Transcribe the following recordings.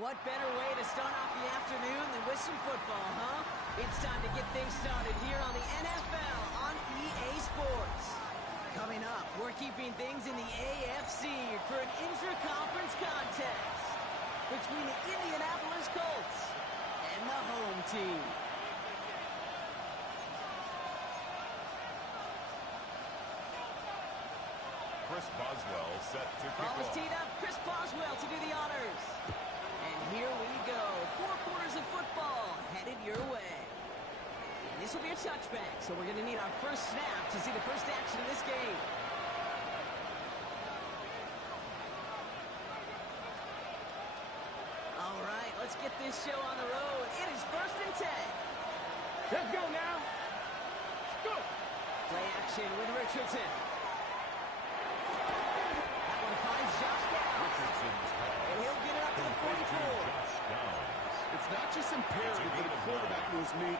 What better way to start off the afternoon than with some football, huh? It's time to get things started here on the NFL on EA Sports. Coming up, we're keeping things in the AFC for an intra-conference contest between the Indianapolis Colts and the home team. Chris Boswell set to kick Ball is off. teed up. Chris Boswell to do the honors. And here we go. 4 quarters of football headed your way. And this will be a touchback, so we're going to need our first snap to see the first action of this game. All right, let's get this show on the road. It is 1st and 10. Let's go now. Let's go. Play action with Richardson. That one finds Josh Downs. And he'll get it up to the 44. It's not just imperative that a quarterback knows me.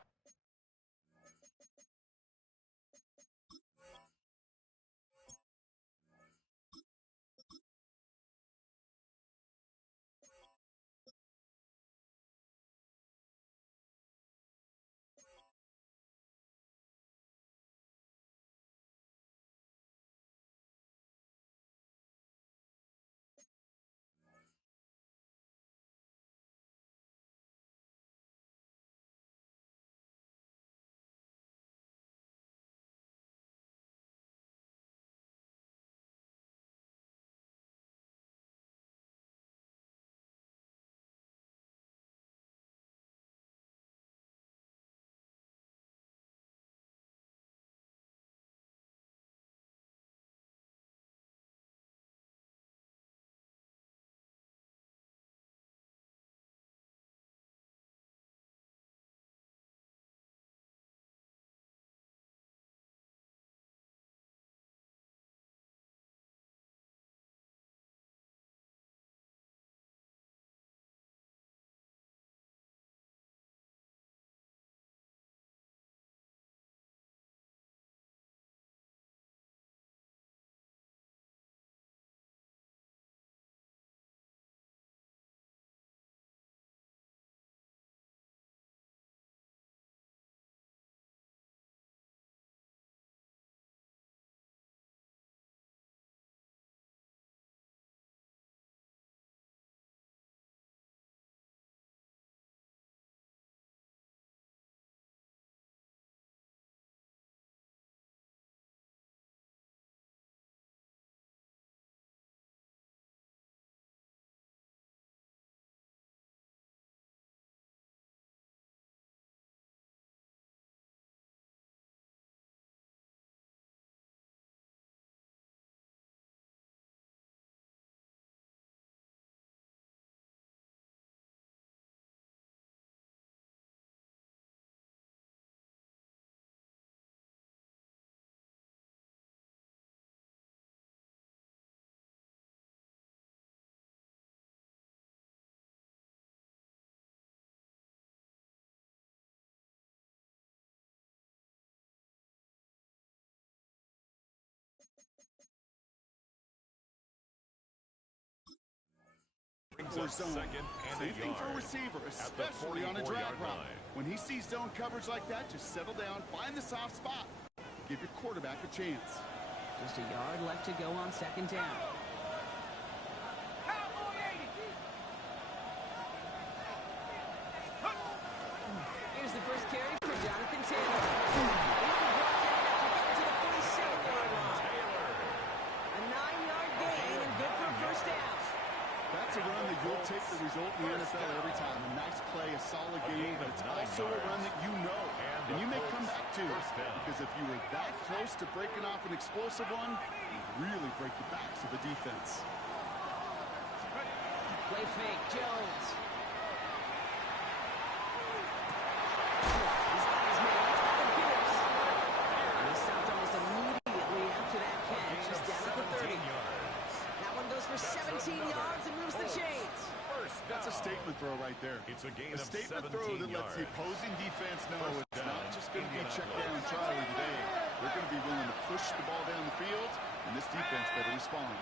Brings up second and Same thing for a yard. receiver, especially on a drag route. When he sees zone coverage like that, just settle down, find the soft spot. Give your quarterback a chance. Just a yard left to go on 2nd down. Here's the first carry for Jonathan Taylor. To the 47-yard line. A 9-yard gain and good for a first down. That's a run that you'll take the result in the NFL every time. A nice play, a solid game, but it's also a run that you know. And you may come back to it, because if you were that close to breaking off an explosive one, you really break the backs of the defense. Play fake, Jones. He's got his man, Tyler Pierce. And he stopped almost immediately after that catch. He's down at the 30. That one goes for 17 yards and moves the chains. That's a statement throw right there. It's a gain A of statement 17 throw that lets the yards. opposing defense know First it's down, not just going to be check down and Indianapolis. Charlie today. They're going to be willing to push the ball down the field, and this defense better respond.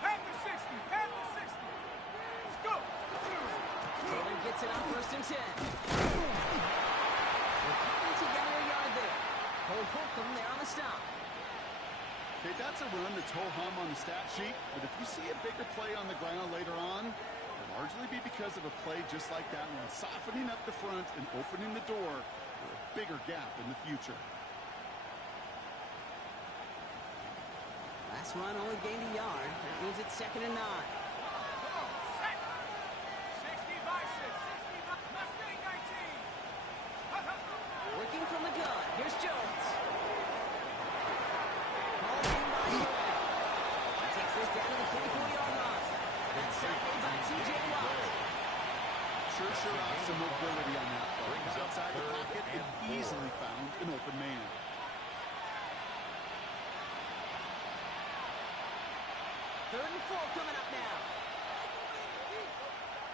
At the 60. At the 60. Let's go. gets it on 1st and 10. They're coming together a yard there. Cole Holcomb there on the stop. Okay, that's a run that's ho-hum on the stat sheet, but if you see a bigger play on the ground later on, it'll largely be because of a play just like that one, softening up the front and opening the door for a bigger gap in the future. Last run only gained a yard. That means it's 2nd and 9. Working from the gun. Here's Jones. Ball in by Young. He takes this down to the 24-yard line. That's made by T.J. Watt. Sure off some mobility on that play. Outside the pocket and easily found an open man. Third and 4 coming up now.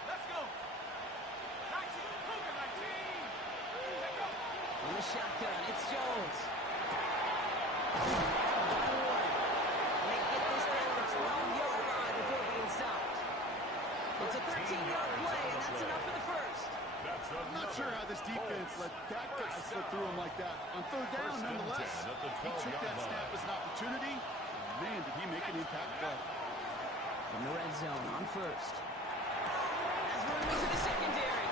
Let's go. 19, Cougar 19. On the shotgun, it's Jones. Got one. And they get this down to the 12-yard line before being stopped. It's a 13-yard play, and that's enough for the first. I'm not sure how this defense let that guy slip through him like that. On 3rd down, nonetheless, he took that snap as an opportunity. Man, did he make an impact play. In the red zone on 1st. Has room into the secondary.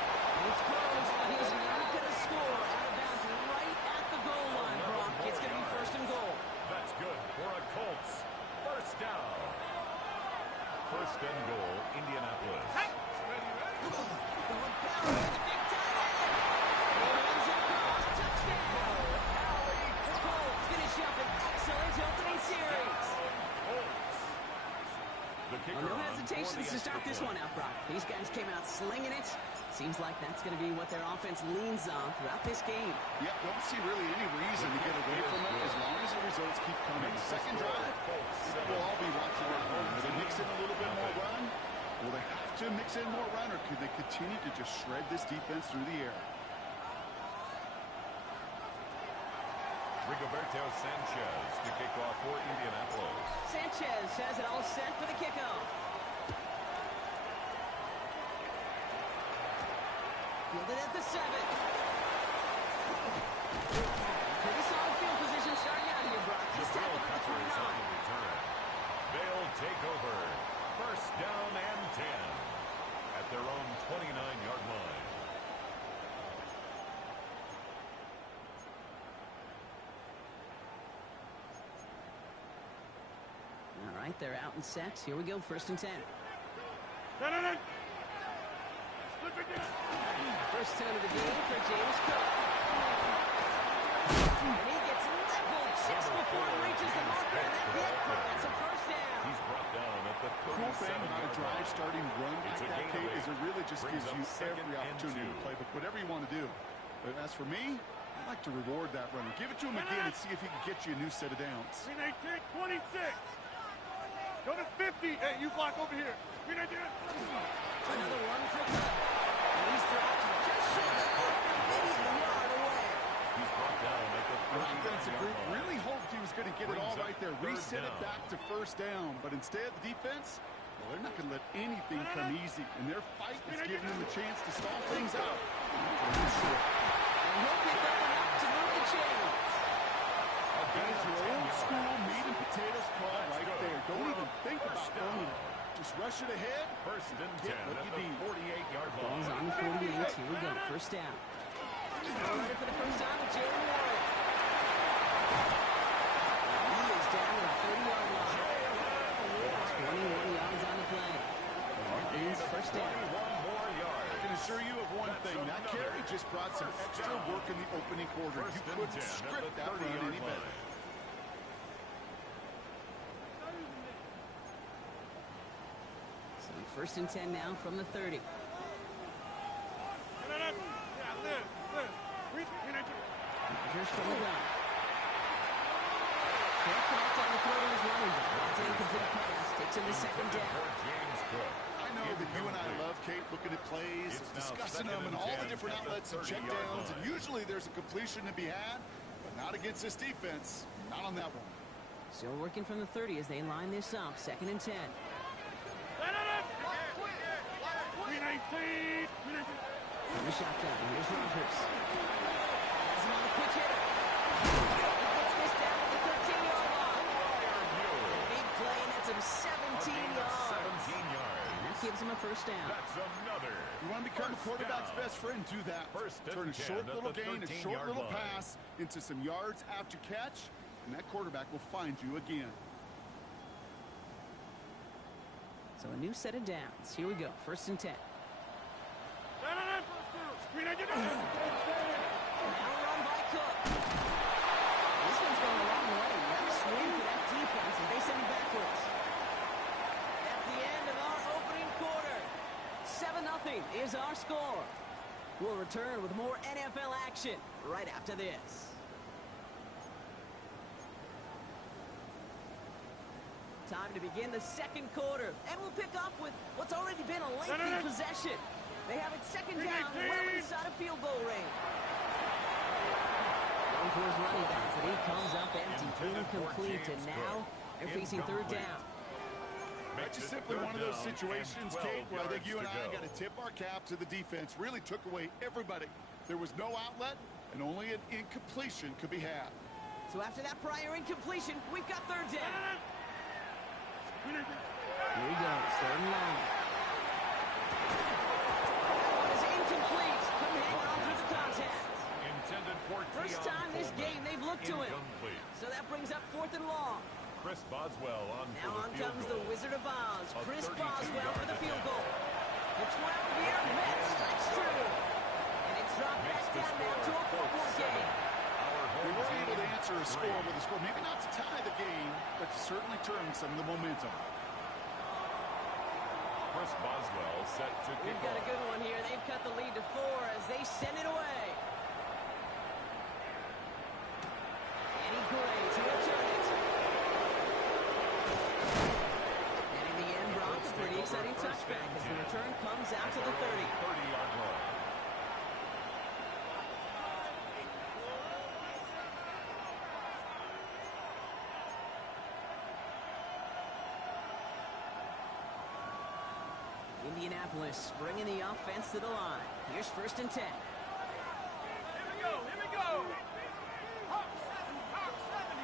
It's close, but he's not going to score. Out of bounds right at the goal line, Brock. It's going to be 1st and goal. That's good for a Colts. 1st down. 1st and goal, Indianapolis. Going power with the big tight end. He runs it across. Touchdown. The Colts finish up an excellent opening series. Well, no hesitations to start this one out, Brock. These guys came out slinging it. Seems like that's going to be what their offense leans on throughout this game. Yep, don't see really any reason to get away from it as long as the results keep coming. Second drive, we'll all be watching that one. Will they mix in a little bit more run? Will they have to mix in more run, or could they continue to just shred this defense through the air? Rigoberto Sanchez to kick off for Indianapolis. Sanchez has it all set for the kickoff. Fielded at the 7. Pretty solid field position starting out here, Brock. He's tackled at the 29. They'll take over. 1st down and 10 at their own 29-yard line. All right, they're out and set. Here we go, 1st and 10. First 10 of the game for James Cook. And he gets leveled just before he reaches the marker, and that hit prevents a 1st down. He's brought down at the Cool thing about a drive starting run like that, Kate, is it really just gives you every opportunity to play with whatever you want to do. But as for me, I like to reward that runner. Give it to him again and see if he can get you a new set of downs. 26. Go to 50. Hey, you block over here. Another one for Cook. And he's dropped just short of maybe a yard away. He's brought down at the The offensive group really hoped he was going to get it all right there, reset it back to 1st down. But instead, the defense, well, they're not going to let anything come easy. And their fight is giving them the chance to stall things out. And he'll pick up enough to move the chains. There's your old school meat and potatoes call right there. Don't even think about throwing it. Just rush it ahead. 1st and 10 Get what at you the need. 48-yard Ball's line. on the 48. Here we go, 1st down. Ready for the 1st down with Jalen Warren. He is down to the 30-yard line. 21 yards on the play. And that means 1st down. 21 more yards. I can assure you of one thing. That carry just brought some extra work in the opening quarter. You couldn't script that run any better. So 1st and 10 now from the 30. Here's from the gun. Can't connect on the throw to his running back. That's an incomplete pass. Takes him to 2nd down. James Cook. I know that you and I love, Kate, looking at plays, discussing them, and all the different outlets and checkdowns, and usually there's a completion to be had, but not against this defense. Not on that one. Still working from the 30 as they line this up. 2nd and 10. In the shotgun, here's Rodgers. Has him on the quick hitter. He gets this down at the 13-yard line. Big play, and that's him 17 yards. 17 yards. And that gives him a first down. That's another. You want to become a quarterback's best friend, do that. Turn a short little gain, a short little pass into some yards after catch, and that quarterback will find you again. So a new set of downs. Here we go. 1st and 10. Now run by Cook. This one's going a long way. Nice swing for that defense as they send him backwards. That's the end of our opening quarter. 7-0 is our score. We'll return with more NFL action right after this. Time to begin the second quarter, and we'll pick up with what's already been a lengthy possession. They have it 2nd down, well inside a field goal range. Going for his running back, but he comes up empty, incomplete, and now they're facing 3rd down. That's just simply one of those situations, Kate, where I think you and I got to tip our cap to the defense. Really took away everybody. There was no outlet, and only an incompletion could be had. So after that prior incompletion, we've got 3rd down. Here he goes, 3rd and long. That one is incomplete. Couldn't hang on through the contact. Intended for First time this game they've looked to him. So that brings up 4th and long. Chris Boswell on now for the on field comes goal. the Wizard of Oz, Chris 32 Boswell for the field yards. goal. The 12-yard hit strikes true. And it's dropped back down now to a 4-point game. They were able to answer a score with a score, maybe not to tie the game, but to certainly turn some of the momentum. Chris Boswell set to kick We've got a good one here. They've cut the lead to 4 as they send it away. Eddie Gray to return it. And in the end, Brock, a pretty exciting touchback as the return comes out to the 30. 30-yard line. Indianapolis bringing the offense to the line. Here's 1st and 10. Here we go, here we go. Hawk 70.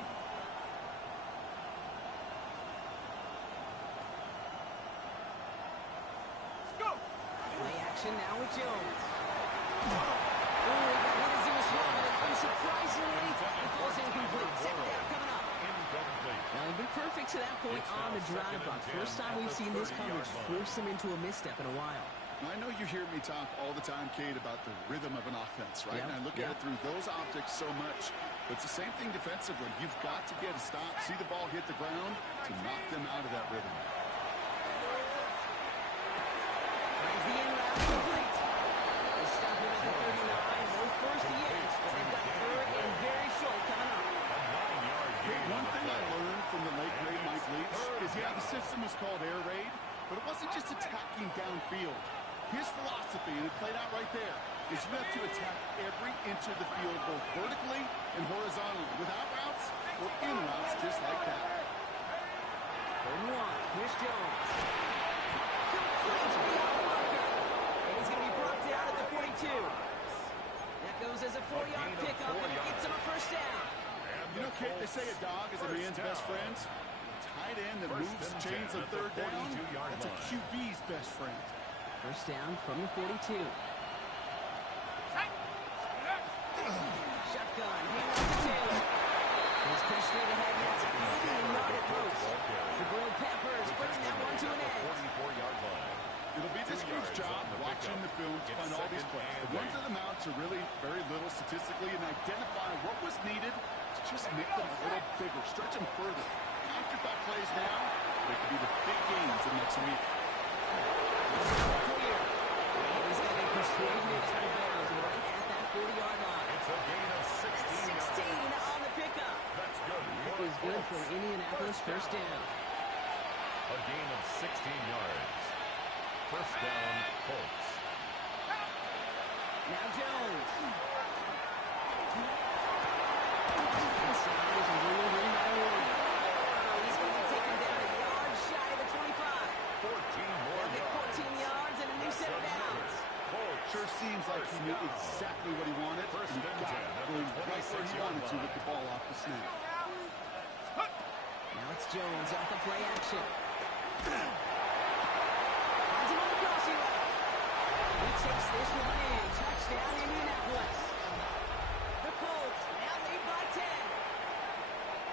Let's go. Play action now with Jones. Oh, he got hit as he was throwing it. Unsurprisingly, it falls incomplete. 2nd down coming up. Incomplete. Now, they've been perfect to that point on the drive, but first time we've seen this coverage force him into a misstep in a while. Now, I know you hear me talk all the time, Kate, about the rhythm of an offense, right? Yep, And I look at it through those optics so much. But it's the same thing defensively. You've got to get a stop, see the ball hit the ground to knock them out of that rhythm. Plays the in route complete. They stop him at the 39. No first yet, but they've got 3rd and very short coming up. Kate, one thing I learned from the late great Mike Leach is, yeah, the system was called air raid, but it wasn't just attacking downfield. His philosophy, and it played out right there, is you have to attack every inch of the field, both vertically and horizontally, without routes or in routes just like that. 3rd and 1. Here's Jones. Complete beyond the marker. And he's going to be brought down at the 42. That goes as a 4-yard pickup, and it gets him a 1st down. You know, Kate, they say a dog is a man's best friend. Tight end that moves chains on 3rd down, that's a QB's best friend. 1st down from the 42. Shotgun, hand off to Taylor. He's pushed straight ahead, and that's 80 yard at most. The Grilled Peppers bringing that one to an end. 44-yard line. It'll be this group's job watching the film to find all these plays. The ones that amount to really very little statistically and identify what was needed to just make them a little bigger, stretch them further. Afterthought plays now, they could be the big gains in next week. Clear. And he's going to be persuaded out of bounds right at that 40-yard line. It's a gain of 16 yards. 16 on the pickup. That's good. That was good for Indianapolis. 1st down. A gain of 16 yards. 1st down, Colts. Now Jones. Inside is a real win by Ward. He's going to be taken down a yard shy of the 25. 14 more They'll get yards. 14 yards and a new set of downs. Sure seems like where he wanted to with the ball off the snap. Now it's Jones off the play action. Finds him on the crossing route. He takes this one in. Touchdown, Indianapolis. The Colts now lead by 10.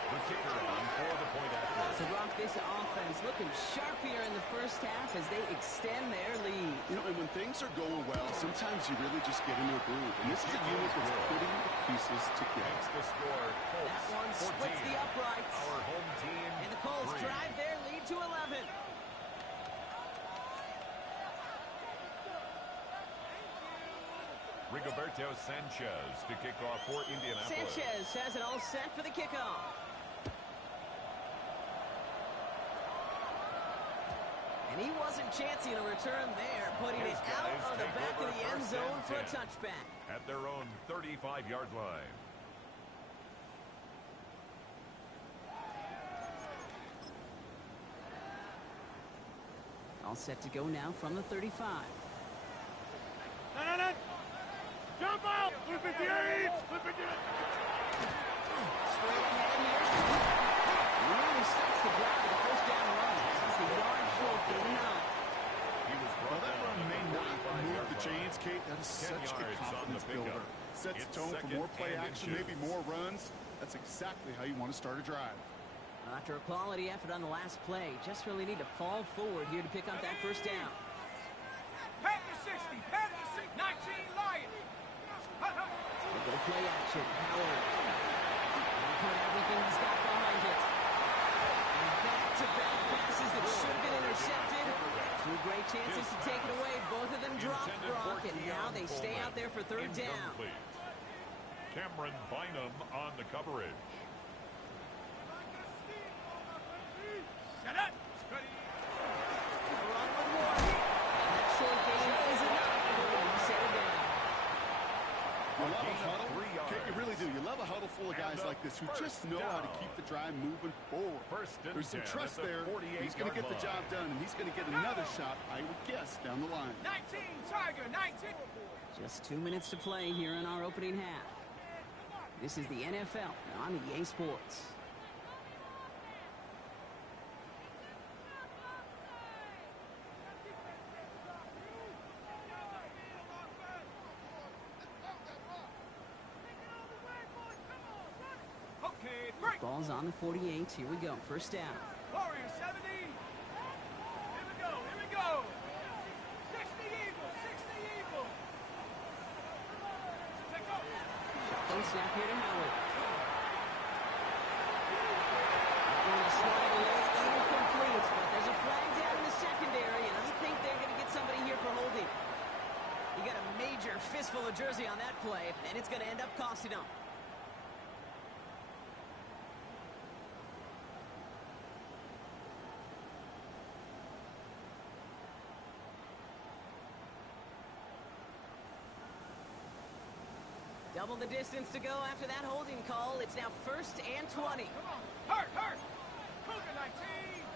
The kicker on for the point after. So, Brock, this offense looking sharp here in the first half as they extend their lead. You know, and when things are going well, sometimes you really just get into a groove. And this is a unit that's putting the pieces together. Makes the score. Colts That one 14. splits the uprights. Our home team. And the Colts 3. drive their lead to 11. Rigoberto Sanchez to kick off for Indianapolis. Sanchez has it all set for the kickoff. And he wasn't chancing a return there, putting it out of the back of the end zone for a touchback. At their own 35-yard line. All set to go now from the 35. No. Jump out! Flip it, flip it. Straight ahead, here's Cooper. Really starts the drive with a first down run. Since the yard short gain 9. He was Well, brought that run down may at the not 45-yard move the line. chains, Kate. That is 10 such a yards on confidence the pickup. builder. Sets It's the tone for second more play and action, inches. maybe more runs. That's exactly how you want to start a drive. After a quality effort on the last play, just really need to fall forward here to pick up that first down. Panther 60, Panther 6, 19 Lions. We'll go play action. Howard. And put everything he's got behind it. And back-to-back passes that should have been intercepted. Two great chances to take it away. Both of them dropped, Brock, and now they stay out there for third down. Incomplete. Cameron Bynum on the coverage. Shut up! Run with Warren. And that short gain is enough for him to settle down. You love a Gain of huddle. 3 yards. Kate, you really do. You love a huddle full of guys like this who just know how to keep the drive moving forward. First and There's some 10 trust at the there. He's going to 48-yard get the line. job done, and he's going to get another shot, I would guess, down the line. 19 Tiger, 19. Just 2 minutes to play here in our opening half. This is the NFL on EA Sports. Okay, break. Ball's on the 48. Here we go. First down. Warrior 70. Here we go, here we go. 60 Eagles, 60 Eagles. Take off. Shotgun snap here to Howard. Going to slide away, incomplete, but there's a flag down in the secondary, and I think they're going to get somebody here for holding. He got a major fistful of jersey on that play, and it's going to end up costing him. Double the distance to go after that holding call. It's now 1st and 20. Come on. Hurt. Cougar 19.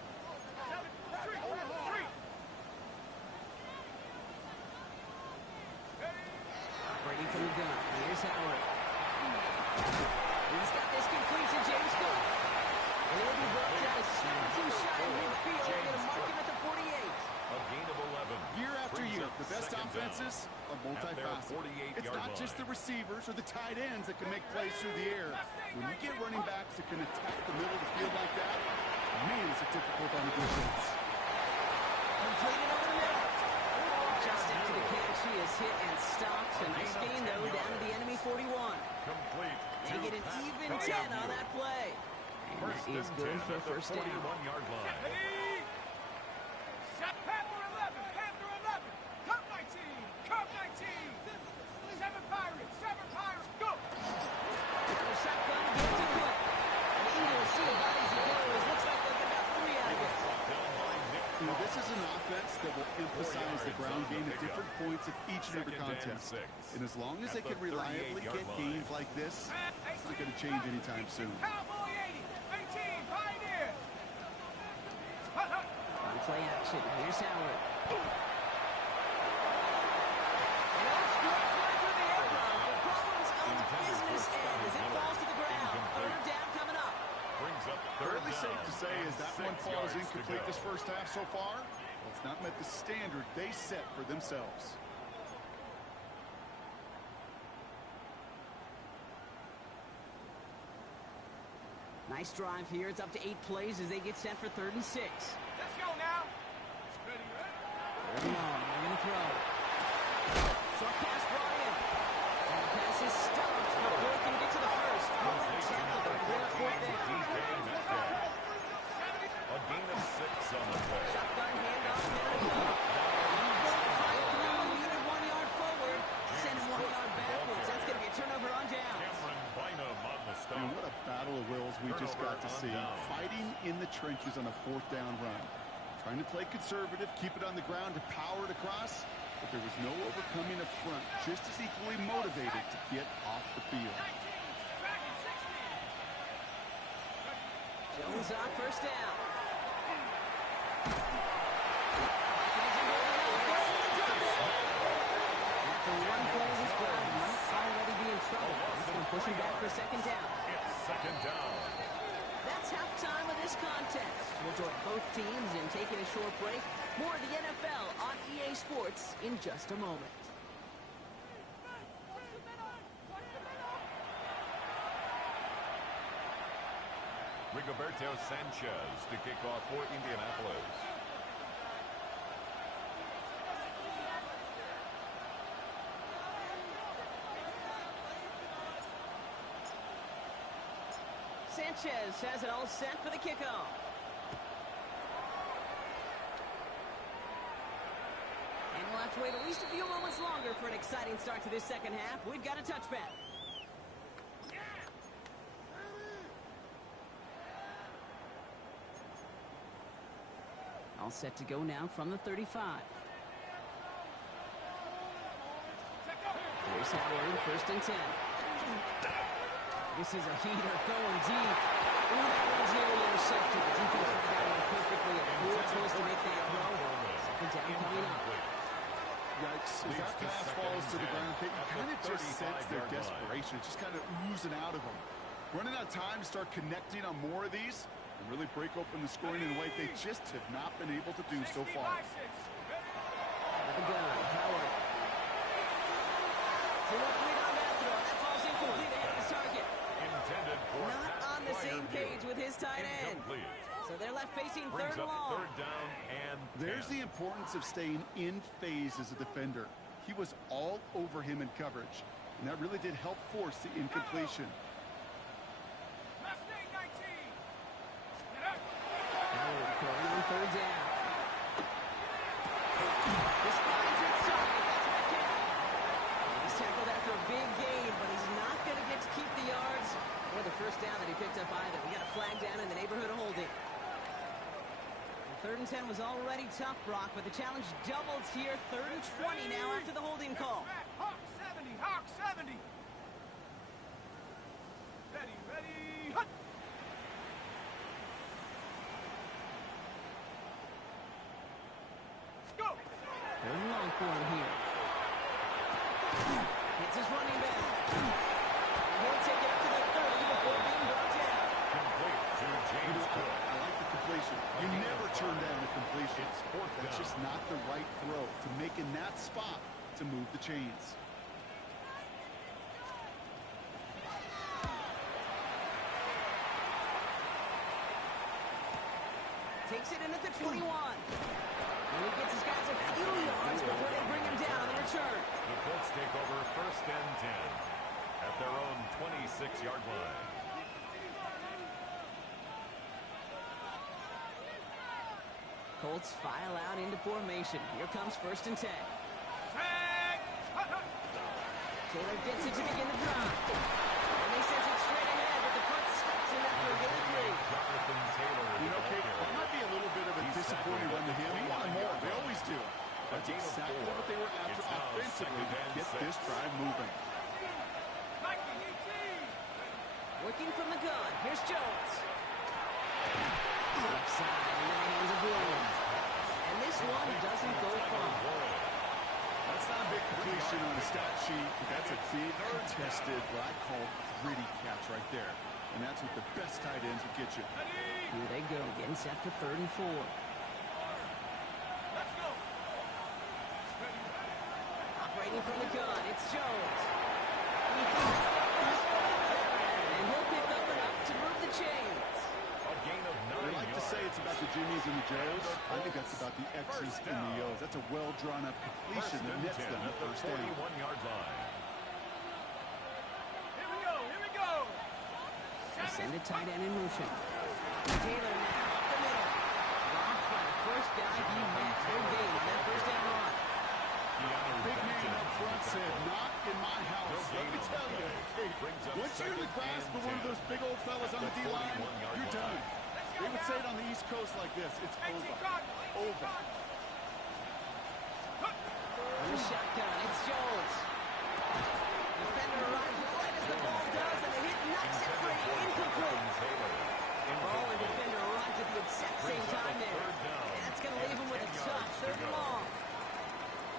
7, 3. Brady from the gun. Here's Howard. He's got this complete to James Cook. And he'll be brought down a skeleton shot in midfield. They're going to mark him at the 48. A gain of 11. Year after Brings year, up the best second down. offenses are multifaceted. 48-yard It's not just the line. receivers or the tight ends that can make plays through the air. When you get running backs that can attack the middle of the field like that, man, is it difficult on the defense. Completed over the middle. Justin to the catch. He is hit and stopped. A nice gain, though, down to the enemy 41. Complete. They get an even 10 on that play. And that is good for a first down. 41-yard line. Set Panther 11, Panther 11. Cup 19, Cup 19. 7 Pirates, go. Another shotgun gives to Cook. The Eagles see about as he goes. Looks like they'll get about 3 out of it. Down by Nick. You know, this is an offense that will emphasize the ground game at different points of each and every Second and contest. 6. And as long as they At can the reliably 38-yard get line. gains like this, it's not going to change anytime soon. Cowboy 80, 18, Pioneer. On play action. Here's Howard. And that's good fly through the air, Brock. The problems on the business end as it say as that one falls incomplete this first half so far. Well, it's not met the standard they set for themselves. Nice drive here. It's up to 8 plays as they get set for 3rd and 6. Let's go now. Ready, ready. They're going to throw. Short pass brought in. And the pass is stopped before it can get to the first. Tackle there. They're at 4th down. A gain of 6 on the play. Shotgun handoff. There it goes. He won't fight through. Needed 1 yard forward. Send him 1 yard backwards. That's going to be a turnover on downs. Cameron Bynum on the stop. And what a battle of wills we just got to see. Fighting in the trenches on a 4th down run. Trying to play conservative, keep it on the ground to power it across, but there was no overcoming a front, just as equally motivated to get off the field. Jones on 1st down. After 1 play of this drive, he might already be in trouble. He's going to push him back for 2nd down. It's 2nd down. That's halftime of this contest. We'll join both teams in taking a short break. More of the NFL on EA Sports in just a moment. Rigoberto Sanchez to kick off for Indianapolis. Sanchez has it all set for the kickoff. And we'll have to wait at least a few moments longer for an exciting start to this 2nd half. We've got a touchback. All set to go now from the 35. Here's Howard, 1st and 10. This is a heater going deep. Ooh, that one's nearly intercepted. The defense read that one perfectly. A poor choice to make that throw. 2nd down coming up. Yikes. As that pass falls to the ground, you kind of just sense their desperation. It's just kind of oozing out of them. Running out of time to start connecting on more of these and really break open the scoring in a way they just have not been able to do so far. Out of the gun, Howard. So let's read on that throw. That falls incomplete ahead of his target. Not on the same page with his tight end. So they're left facing 3rd and long. 3rd down and 10. There's the importance of staying in phase as a defender. He was all over him in coverage, and that really did help force the incompletion. Howard throwing on 3rd down. This finds its target. That's McKinnon. He's tackled after a big gain, but he's not going to get to keep the yards or the 1st down that he picked up either. We got a flag down in the neighborhood of holding. The 3rd and 10 was already tough, Brock, but the challenge doubles here. 3rd and 20 now after the holding call. Hawk 70, Hawk 70. Ready, ready, hut. Go. 3rd and long for him here. It's his running back. He'll take it up to the 30 before being brought down. Complete to James Cook. I like the completion. You never turn down the completion. That's just not the right throw to make in that spot to move the chains. Takes it in at the 21. And he gets his guys a few yards before they bring him down on the return. The Colts take over 1st and 10 at their own 26-yard line. Colts file out into formation. Here comes 1st and 10. Taylor gets it to begin the drive. And they send it straight ahead, but the front stops him after a gain of 3. Jonathan Taylor. You know, Kate, that might be a little bit of a disappointing run to him. He wanted more. They always do. That's exactly what they were after offensively to get this drive moving. Working from the gun. Here's Jones. Left side into the hands of Williams. And this one doesn't go far. That's not a big completion on the stat sheet, but that's a big contested, what I call gritty catch right there. And that's what the best tight ends will get you. Here they go, getting set for 3rd and 4. Let's go. Operating from the gun, it's Jones. He finds the first one, and he'll pick up enough to move the chains. A gain of 9 We like to yards. say it's about the Jimmies and the Joes. I think that's about the X's and the O's. That's a well-drawn-up completion that nets them at the first down. 41-yard line. Here we go. Here we go. They send a tight end in motion. Taylor now up the middle. Drops by the first guy he met. No gain on that first down run. Big man up front said, not in my house. Let me tell you, hey, once you're in the grasp of one of those big old fellas on the D-line, you're done. They would say it on the East Coast like this. It's over. Over. In the shotgun, it's Jones. Defender arrives right as the ball does, and the hit knocks it free. Incomplete. Ball and defender arrives at the exact same time there. And that's going to leave him with a tough 3rd and long.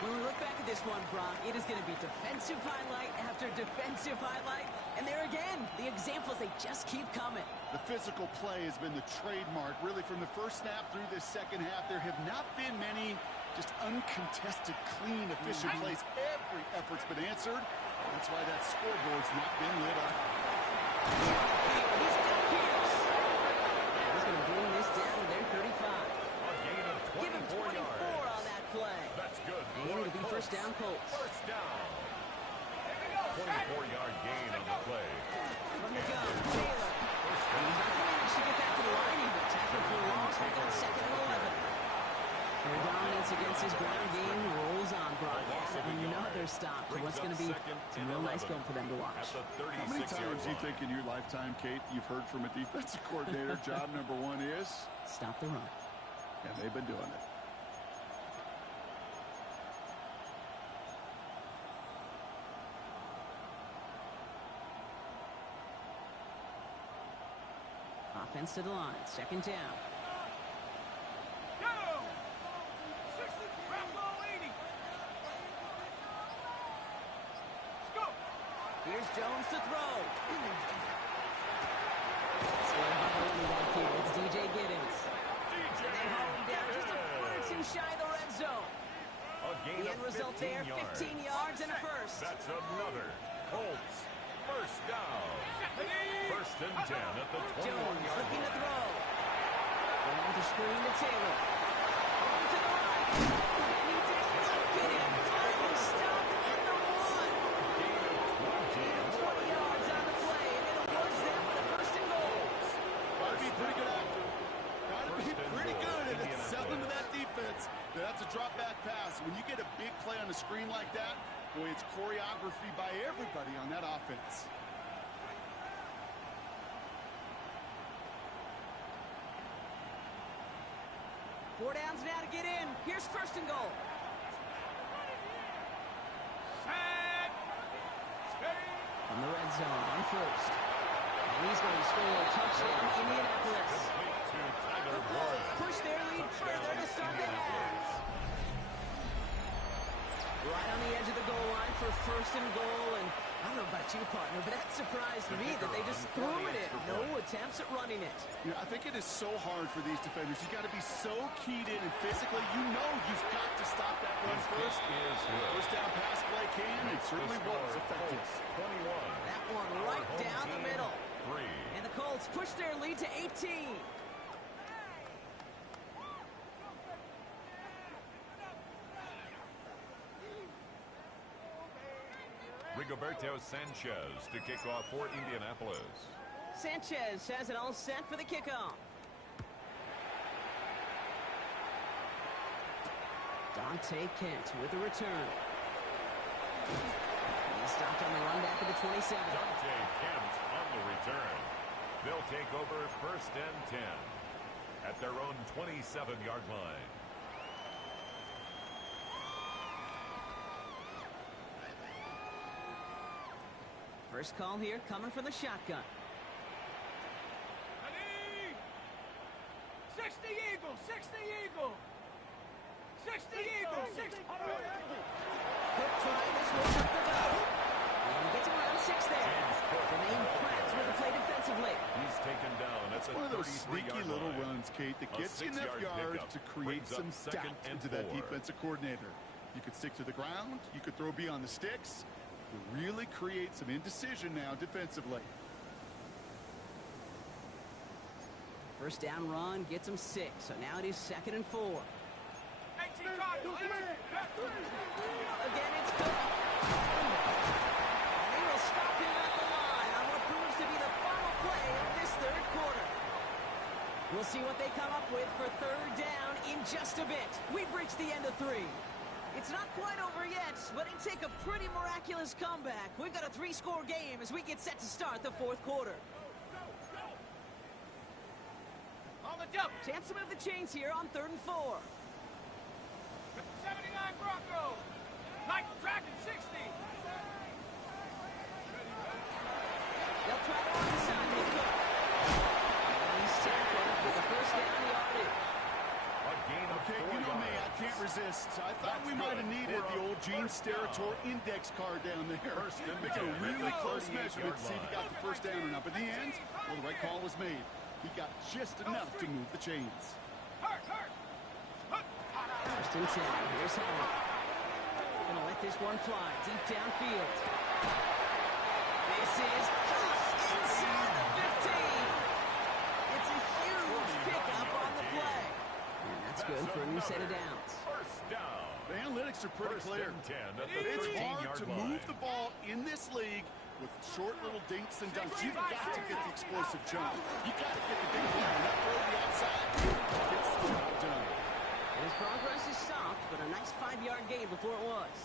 When we look back at this one, Brock, it is going to be defensive highlight after defensive highlight. And there again, the examples, they just keep coming. The physical play has been the trademark, really, from the first snap through this second half. There have not been many just uncontested, clean, efficient plays. Every effort's been answered. That's why that scoreboard's not been lit up. He's got Pierce. He's going to bring this down to their 35. A gain of 24 Give him 24 yards. on that play. That's good. And it'll be first down Colts. First down. 24-yard gain on the play. From the gun, Taylor. He's not going to actually get back to the line even. Tackled for a loss with that 2nd and 11. Their dominance against his ground game rolls on, Brock. Another stop to what's going to be some real nice film for them to watch. How many times do you think in your lifetime, Kate, you've heard from a defensive coordinator, job number 1 is? Stop the run. And they've been doing it. Offense to the line. 2nd down. Go. 60. Wrap ball 80. Let's go. Here's Jones to throw. Slammed by the running back here. It's DJ Giddens. They haul him down just a foot or two shy of the red zone. The end result there, 15 yards and a first. That's another Colts first down. First and 10 at the 21-yard Jones looking to line. throw. Going with the screen to Taylor. On to the right. And he did not get him. Finally stopped at the 1. Gain of 20 yards on the play, and it awards them with a first and goal. Gotta be pretty good actor. Gotta be pretty good at selling to that defense. That's a drop back pass. When you get a big play on the screen like that, boy, it's choreography by everybody on that offense. Four downs now to get in. Here's first and goal. Set. Steady. From the red zone on first. And he's going to score a touchdown, Indianapolis. To Tyler The Colts Boyd. push their lead further to start the half. Right on the edge of the goal line for first and goal. And I don't know about you, partner, but that surprised me that they just threw it in. No attempts at running it. You know, I think it is so hard for these defenders. You got to be so keyed in and physically. You know you've got to stop that run first. First down pass play came, and certainly was effective. 21. That one right down the middle. 3. And the Colts push their lead to 18. Rigoberto Sanchez to kick off for Indianapolis. Sanchez has it all set for the kickoff. Dante Kent with the return. He stopped on the run back at the 27. Dante Kent on the return. They'll take over first and 10 at their own 27-yard line. First call here coming from the shotgun. Ready. 60 Eagle. 60 Eagle. 60 Eagle. 60. Nope, try this one up the gut. And he gets around 6 there. The main cracks with the play defensively. He's taken down. That's one of those sneaky little runs, Kate, that gets you enough yards to create some doubt into that defensive coordinator. You could stick to the ground. You could throw beyond the sticks. You really create some indecision now defensively. First down run gets him 6. So now it is 2nd and 4. Again, it's good. And they will stop him at the line on what proves to be the final play of this 3rd quarter. We'll see what they come up with for 3rd down in just a bit. We've reached the end of 3. It's not quite over yet, but it take a pretty miraculous comeback. We've got a 3-score game as we get set to start the 4th quarter. On the jump. Chance to move the chains here on 3rd and 4. 79 Broncos. Like tracking 60. They'll try to run the side with Cook. And he's tackled with the first down yardage. Okay, you know me, I can't resist. I thought we might have needed the old Gene Steratore index card down there. Make it a really close measurement to see if he got the first down or not. But in the end, well, the right call was made. He got just enough to move the chains. First and 10. Here's Howard. Gonna let this one fly deep downfield. This is inside the 15. It's a huge pickup on the play. And that's good for a new set of downs. First down. The analytics are pretty clear. It's hard to move the ball in this league with short little dinks and dunks. You've got to get the explosive jump. You got to get the big play. That throw to the outside gets the job done. His progress is stopped, but a nice 5-yard gain before it was.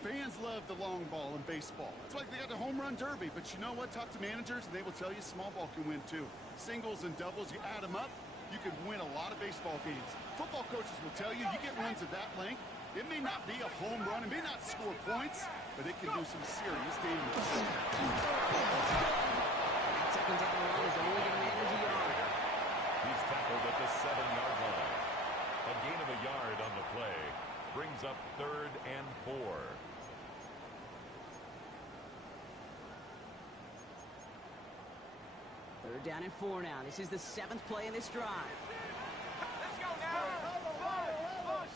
Fans love the long ball in baseball. It's like they got the home run derby. But you know what? Talk to managers, and they will tell you small ball can win too. Singles and doubles, you add them up, you can win a lot of baseball games. Football coaches will tell you, you get runs of that length, it may not be a home run, it may not score points, but it can do some serious damage. That 2nd down run is only going to manage a yard. He's tackled at the 7-yard line. A gain of a yard on the play brings up 3rd and 4. Third down and 4 now. This is the 7th play in this drive. Let's go now.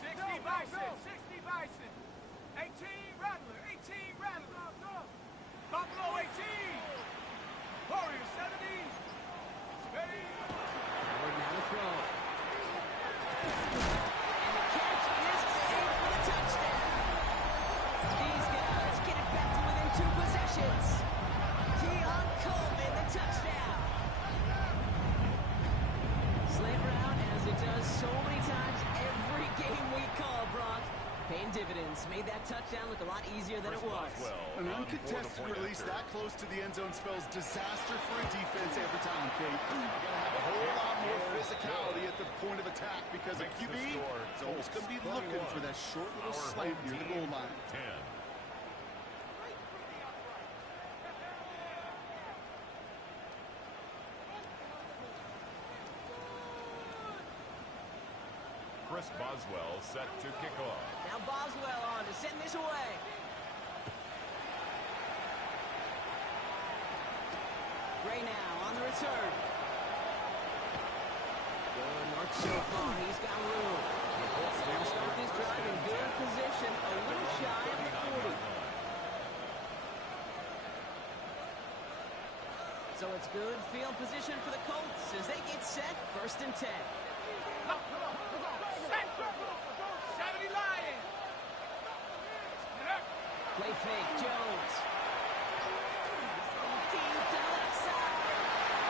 60 Bison. 60 Bison. 18 Rattler. 18 Rattler. Buffalo 18. Warriors 70. Steady. Howard now to throw. And the catch is made for the touchdown. These guys get it back to within 2 possessions. Keon Coleman, the touchdown. Slant route, as it does so many times every game we call, Brock. Paying dividends. Made that touchdown look a lot easier than it was. An uncontested release that close to the end zone spells disaster for a defense every time, Kate. You gotta have a whole lot more physicality at the point of attack because a QB is always going to be looking for that short little slant near the goal line. 10. Chris Boswell set to kick off. Now Boswell on to send this away. Gray now on the return. Good work so far. He's got room. They'll start this drive in good position, a little shy of the 40. So it's good field position for the Colts as they get set, 1st and 10. 70 Lions. Play fake, Jones. Deep to the left side.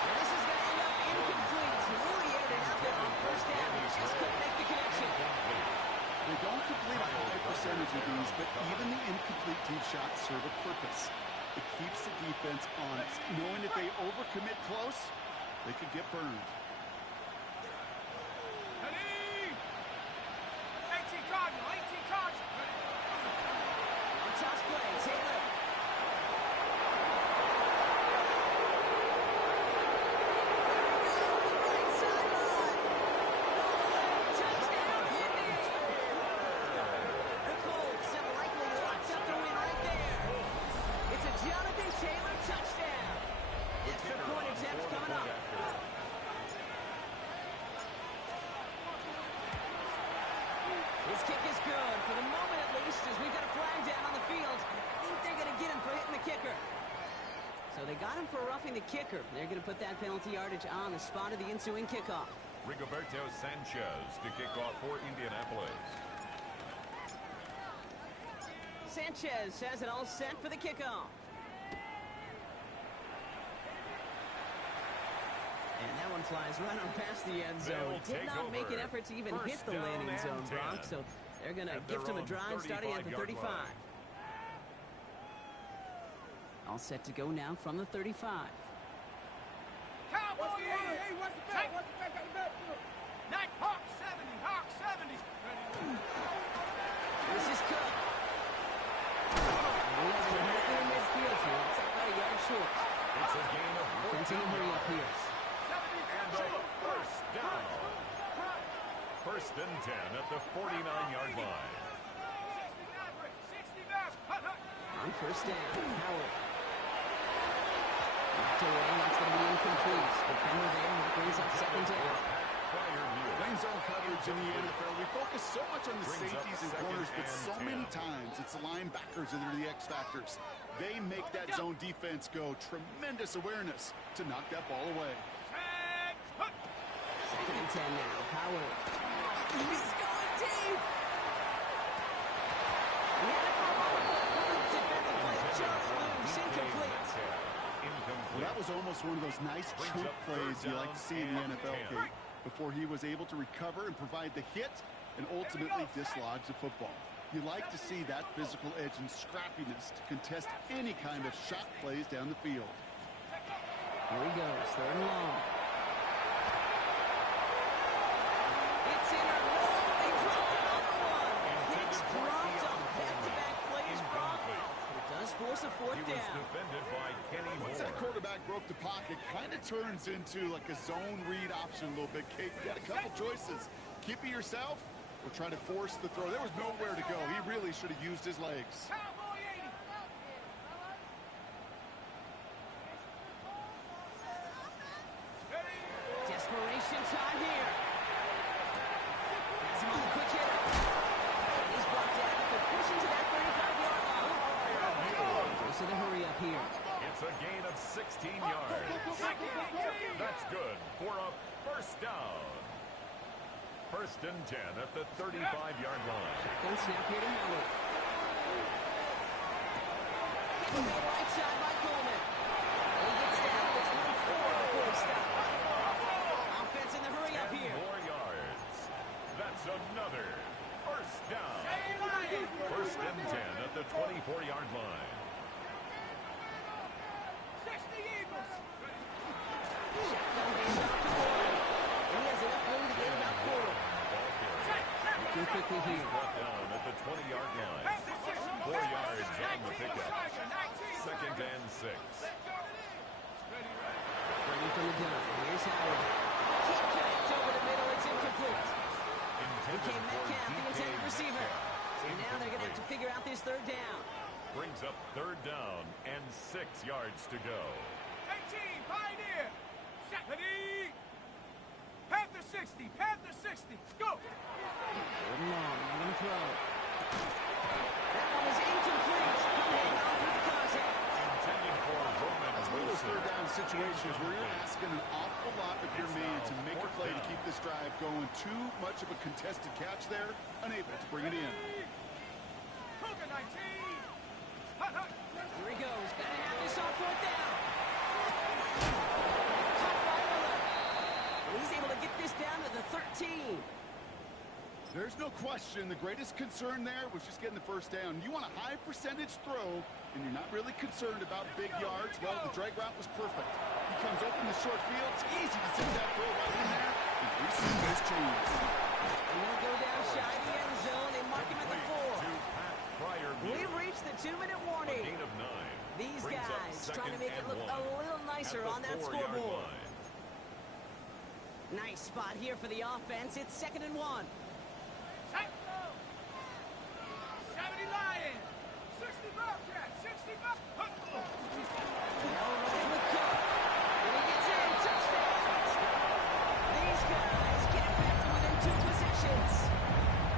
And this is going to end up incomplete. Really aired it out there on 1st down. Just couldn't make the connection. They don't complete a high percentage of these, but even the incomplete deep shots serve a purpose. It keeps the defense honest, knowing if they overcommit close, they could get burned. 18 Cardinal. 18 Cardinal. Toss play, Taylor. Right sideline. Touchdown, Indy. The Colts have likely This kick is good, for the moment at least, as we've got a flag down on the field. I think they're going to get him for hitting the kicker. So they got him for roughing the kicker. They're going to put that penalty yardage on the spot of the ensuing kickoff. Rigoberto Sanchez to kick off for Indianapolis. Sanchez has it all set for the kickoff. And that one flies right on past the end zone. Did not make an effort to even hit the landing zone, Brock. So they're going to gift him a drive starting at the 35. All set to go now from the 35. Cowboy 80. Hey, what's the back? What's the back? Night Hawk 70. Hawk 70. This is Cook. He has a hit near midfield here. It's about a yard short. It's a gain of 14 Offense in a hurry up here. and a first down. First and 10 at the 49-yard line. 69. On first down, Howard. Knocked away, that's going to be incomplete. Defender there, that brings up second down. Playing zone coverage in the NFL, we focus so much on the safeties and corners, but so many times it's the linebackers that are the X factors. They make that zone defense go. Tremendous awareness to knock that ball away. Second and 10 now, Howard. He's going deep. He had it for a moment, but defensive play just loose, incomplete. Well, that was almost one of those nice chunk plays you like to see in the NFL, Kate, before he was able to recover and provide the hit and ultimately dislodge the football. You like to see that physical edge and scrappiness to contest any kind of shot plays down the field. Here he goes, third and long. It's in or no, they dropped another one. Hicks dropped on back-to-back plays, Brock. It does force a fourth He was down. defended by Kenny Once that Moore. quarterback broke the pocket, kind of turns into like a zone read option a little bit, Kate. You got a couple choices. Keep it yourself or try to force the throw. There was nowhere to go. He really should have used his legs. Cowboy 80. Desperation time here. Has him on the quick hitter. And he's brought down at the pushing to that 35-yard line. Goes to the hurry up here. It's a gain of 16 yards. That's good for a first down. First and 10 at the 35-yard line. Shotgun snap here to Howard. On the right side by Coleman. And he gets down to the 24 before he stops. Offense in the hurry up 10 here. more yards. That's another first down. Hey, Lions. First and 10 at the 24-yard line. 60 Eagles. Shotgun handoff to Warren. And he has enough room to get about 4. Looking quickly here. Brought down at the 20-yard line. 4 yards on the pickup. Second and 6. Ready from the gun. Here's Howard. Can't connect over the middle. It's incomplete. Intended DK for Metcalf, the intended DK receiver. Metcalf. And now they're going to have to figure out this third down. Brings up third down and 6 yards to go. 18, Pioneer. Ready. Panther 60. Panther 60. Go. Third and long. They're going to throw. That one is incomplete. Hanging on through the contact. Intended for Roman That's one of those Wilson. third down situations where you're asking an awful lot of your man to make a play to keep this drive going. Too much of a contested catch there, unable to bring it in. Cougar 19. Hut, hut. Here he goes. Got to have this on fourth down. Caught by Miller. And he's able to get this down to the 13. There's no question the greatest concern there was just getting the first down. You want a high percentage throw, and you're not really concerned about big yards. Well, the drag route was perfect. He comes open the short field. It's easy to send that throw right in there and receive those chains. And he'll go down shy of the end zone. They mark him at the 4. To Pat Fryermuth. We've reached the 2-minute A warning. gain of 9. These Brings up guys trying to second make it and look 1 a little nicer at the on that 4-yard scoreboard. line. Nice spot here for the offense. It's 2nd and 1. 70 Lions. 60 Bobcats. 60 Bobcats. Now running with Cook. And he gets in. Touchdown. These guys get it back to within 2 positions.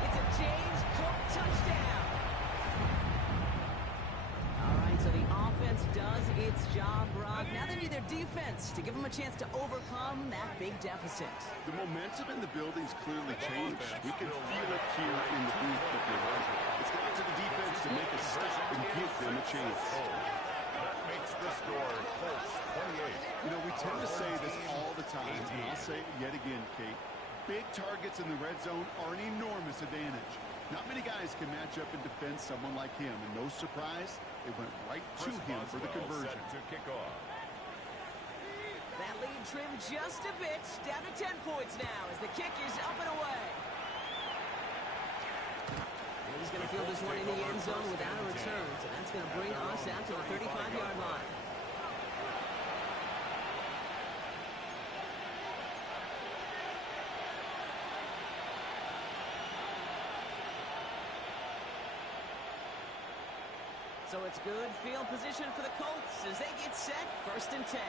It's a James defense to give them a chance to overcome that big deficit. The momentum in the building's clearly changed. We can feel it here in the booth. It's down to the defense to make a stop and give them a chance. That makes the score Colts 28. You know, we tend to say this all the time, and I'll say it yet again, Kate. Big targets in the red zone are an enormous advantage. Not many guys can match up and defend someone like him, and no surprise, it went right to him for the conversion. Set to kick off. That lead trimmed just a bit, down to 10 points now as the kick is up and away. And he's going to field this one in the end zone without a return, so that's going to bring us out to the 35-yard line. So it's good field position for the Colts as they get set, 1st and 10.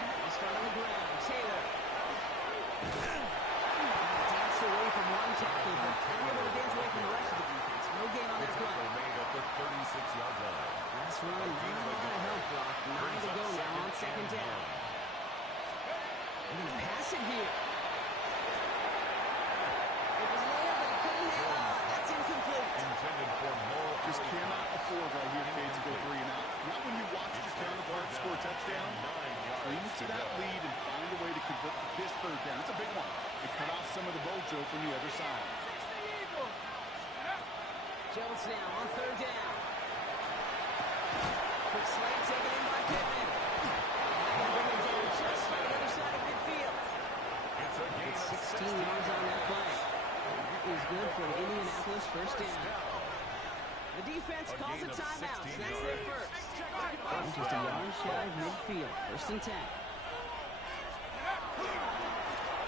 They start on the ground. Taylor. Danced away from one tackle, but unable to dance away from the rest of the defense. No gain on that play. Made at the 36-yard line. Last run, not a lot of help, Brock. 9 to go now on 2nd down. They're going to pass it here. It was layup, but he couldn't hang on. That's incomplete. Intended for more. Just cannot afford right here, Kate, to go 3 and out. Not when you watch your counterpart score a touchdown. Cling to that lead and find a way to convert this 3rd down. It's a big one. It cut off some of the mojo from the other side. Jones now on 3rd down. Quick slant taken in by Pittman. And they're going to bring him down just on the other side of midfield. It's 16 yards on that play. That is good for the Indianapolis 1st down. The defense calls a timeout, so that's their first. Just a yard shy of midfield, 1st and 10.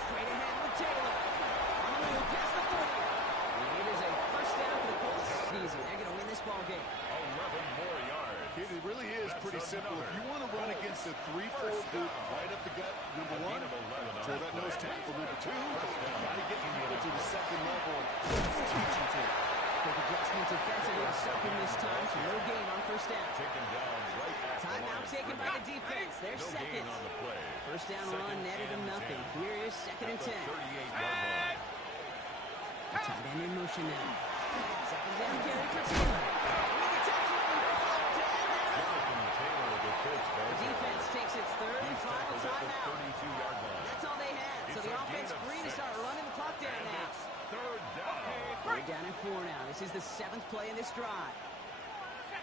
Straight ahead with Taylor. On the move, past the 40. And it is a 1st down for the Colts. Easy, they're going to win this ball game. 11 more yards. Kid, it really is pretty simple. If you want to run against a 3-4 boot right up the gut, number 1, throw that nose tackle. Number 2, got to get people to the 2nd level. It's teaching tape. Quick adjustment defensively to stop him this time, so no gain on 1st down. Taken down right at the Timeout line. taken by the defense. They're No second. gain on the play. 1st down Second run netted him and nothing. 10. Here is 2nd and 10. 38-yard line. Tight end in motion now. 2nd down carry for Taylor. Make a touchdown. To end that off. Jonathan Taylor of the Colts The ball defense game. takes its 3rd and He's final tackled at the timeout. 32-yard line. That's all they had. So It's the a offense gain of free to 6. start running the clock down And now. it's 3rd down. We're down at 4 now. This is the 7th play in this drive.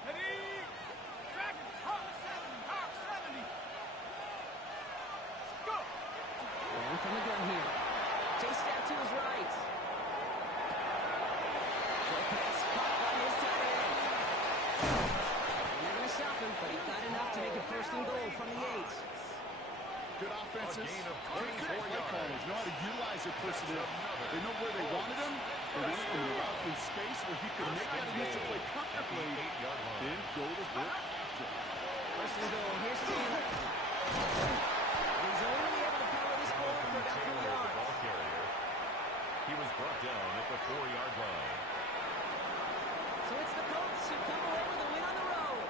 Dragons, Hawk 70. Go! Rolling from the gun here. Chased out to his right. Short pass caught by his tight end. And they're going to stop him, but he got enough to make it 1st and goal from the 8. Good offenses. A gain of Good 24 play yards. callers know how to utilize their personnel. They know where they wanted them. They wanted them to out in space where he could make that initial play comfortably, 8-yard line. then go to work after. 1st and goal. Here's Taylor. He's only able to power this forward for about 3 yards. Ball carrier. He was brought down at the 4-yard line. So it's the Colts who come away with a win on the road.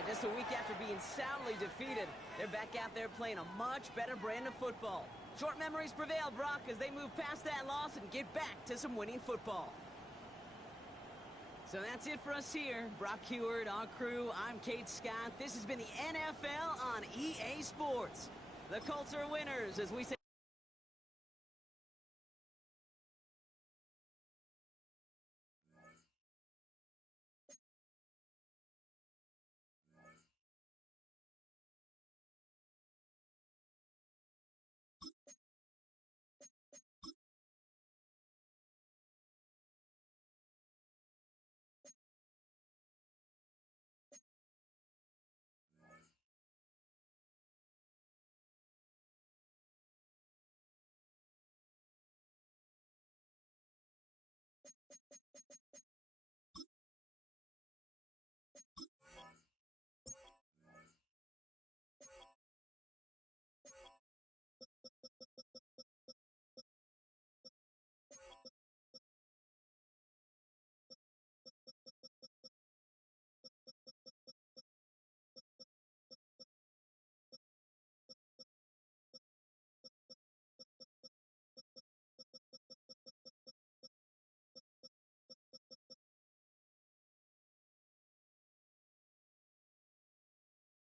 And just a week after being soundly defeated, they're back out there playing a much better brand of football. Short memories prevail, Brock, as they move past that loss and get back to some winning football. So that's it for us here. Brock Huard, our crew, I'm Kate Scott. This has been the NFL on EA Sports. The Colts are winners as we say